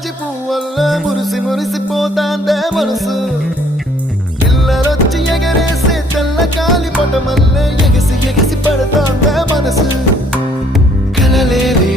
జాజి పువ్వల్ల మురిసి మురిసిపోతాందే మనసు పిల్లలొచ్చి ఎగరేసే తెల్ల కాలి పటమల్లే ఎగిసి ఎగిసి పడతాందే మనసు కలలేని